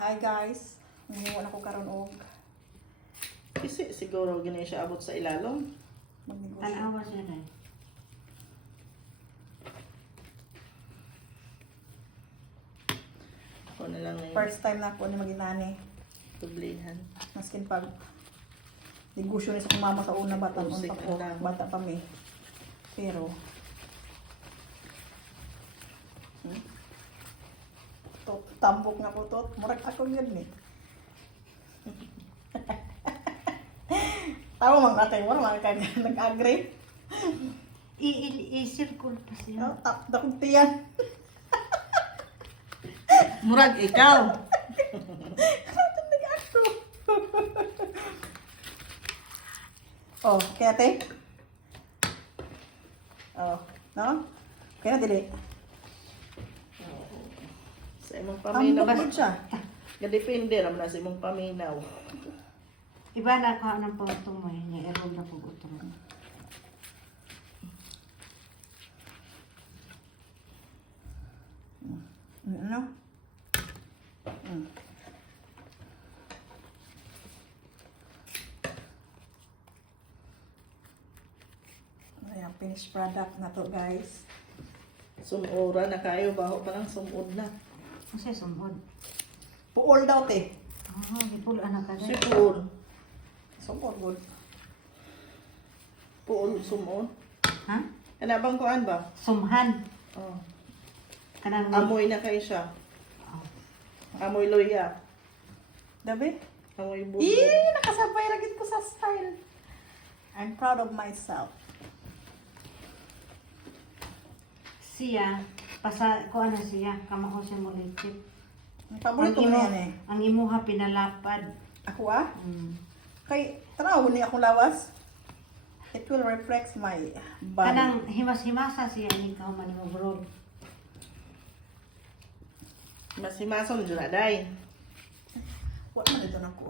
Hi guys, nangiwan ako karon og Kasi siguro ganyan siya abot sa ilalong. magnegosyo. Tanawa siya dahil. Ako na lang ngayon. First time na ako ni maginani. Tublihan. Maskin pag negosyo ni sa kumama sa una bata Usik unta ko, na lang. bata pa mi. Pero tambok na ko tot, murag ako gyud ni. Tawo man natay mo man kay nag-agree. I-circle pa siya. Tap dakog tiyan. Murag ikaw. Nag-ako. Oh, kaya te. Oh, no? Kaya na dili. Sa imong paminaw. Tambok man siya. Gadepende raman na sa imong paminaw. Iba na ka ng pagutong mo niya. Erol na pagutong mo. Ano? Ayan, finished product na to guys. Sumura na kayo. Baho pa lang sumud na. Kasi sumod. Puol daw te. Oh, ipulaan na ka Si dahil. Puol. Sumod good. Puol sumod. Ha? Ano bang kuan ba? Sumhan. Oh. Kanang Amoy na kayo siya. Oh. Amoy loya. Dabi? Amoy bubo. Nakasabay lagi ko sa style. I'm proud of myself. Siya, ko ano siya, kamao siya mo legit. Ang paborito mo yan eh. Ang imuha pinalapad. Ako ah? Mm. Kay, tanaw ni akong lawas. It will reflect my body. Kanang himas-himasa siya ni kauman mo bro. Masimason dyan na day. What man ito na ko?